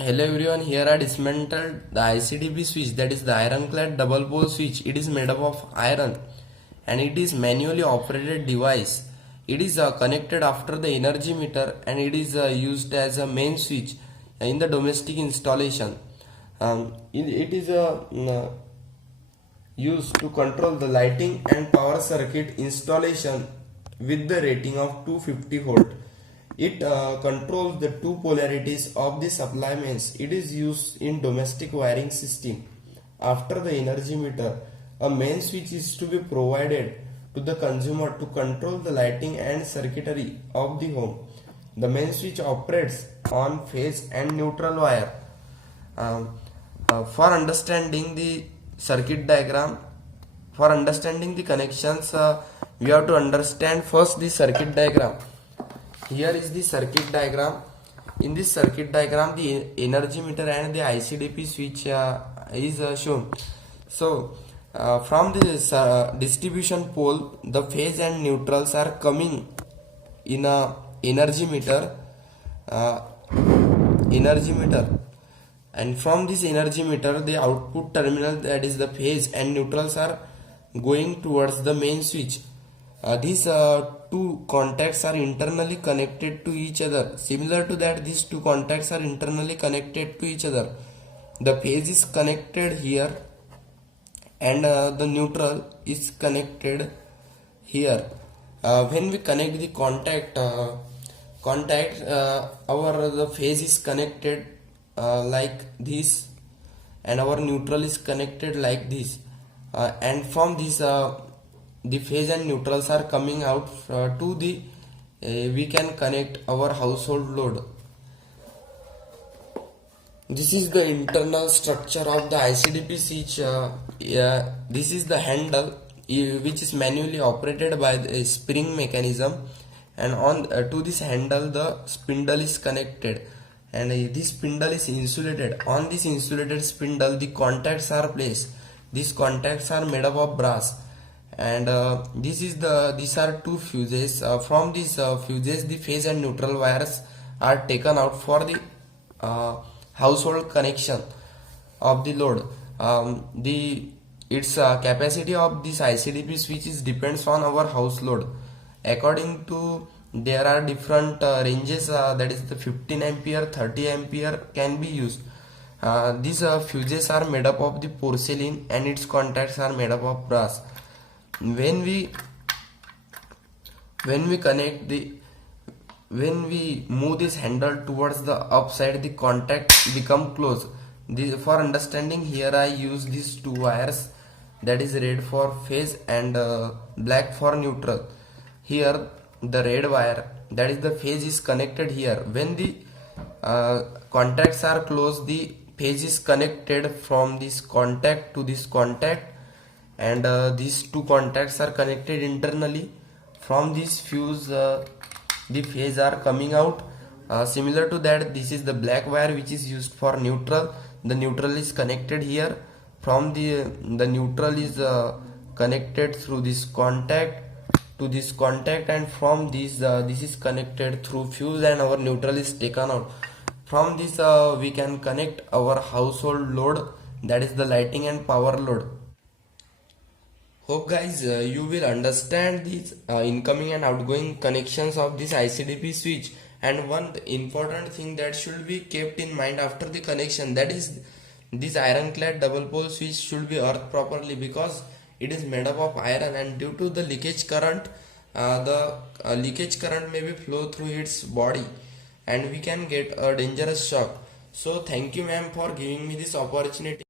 Hello everyone, here I dismantled the ICDP switch, that is the ironclad double pole switch. It is made up of iron and it is manually operated device. It is connected after the energy meter and it is used as a main switch in the domestic installation. It is used to control the lighting and power circuit installation with the rating of 250 volt. It controls the two polarities of the supply mains. It is used in domestic wiring system. After the energy meter, a main switch is to be provided to the consumer to control the lighting and circuitry of the home. The main switch operates on phase and neutral wire. For understanding the circuit diagram, for understanding the connections, we have to understand first the circuit diagram. Here is the circuit diagram. In this circuit diagram, the energy meter and the ICDP switch is shown. So from this distribution pole, the phase and neutrals are coming in a energy meter, and from this energy meter, the output terminal, that is the phase and neutrals, are going towards the main switch. These two contacts are internally connected to each other. Similar to that, these two contacts are internally connected to each other. The phase is connected here and the neutral is connected here. When we connect the the phase is connected like this and our neutral is connected like this, and from this the phase and neutrals are coming out to the we can connect our household load. This is the internal structure of the ICDP switch. This is the handle which is manually operated by the spring mechanism, and on to this handle the spindle is connected, and this spindle is insulated. On this insulated spindle the contacts are placed. These contacts are made up of brass, and these are two fuses. From these fuses, the phase and neutral wires are taken out for the household connection of the load. Its capacity of this ICDP switch depends on our house load. According to, there are different ranges, that is the 15 ampere, 30 ampere can be used. These fuses are made up of the porcelain and its contacts are made up of brass. When we move this handle towards the upside, the contact become close. For understanding, here I use these two wires, that is red for phase and black for neutral. Here the red wire, that is the phase, is connected here. When the contacts are close, the phase is connected from this contact to this contact, and these two contacts are connected internally. From this fuse the phase are coming out. Similar to that, this is the black wire which is used for neutral. The neutral is connected here. From the neutral is connected through this contact to this contact, and from this is connected through fuse, and our neutral is taken out. From this we can connect our household load, that is the lighting and power load. Hope guys you will understand these incoming and outgoing connections of this ICDP switch. And one important thing that should be kept in mind after the connection, that is this ironclad double pole switch should be earthed properly, because it is made up of iron, and due to the leakage current, leakage current may be flow through its body and we can get a dangerous shock. So thank you ma'am for giving me this opportunity.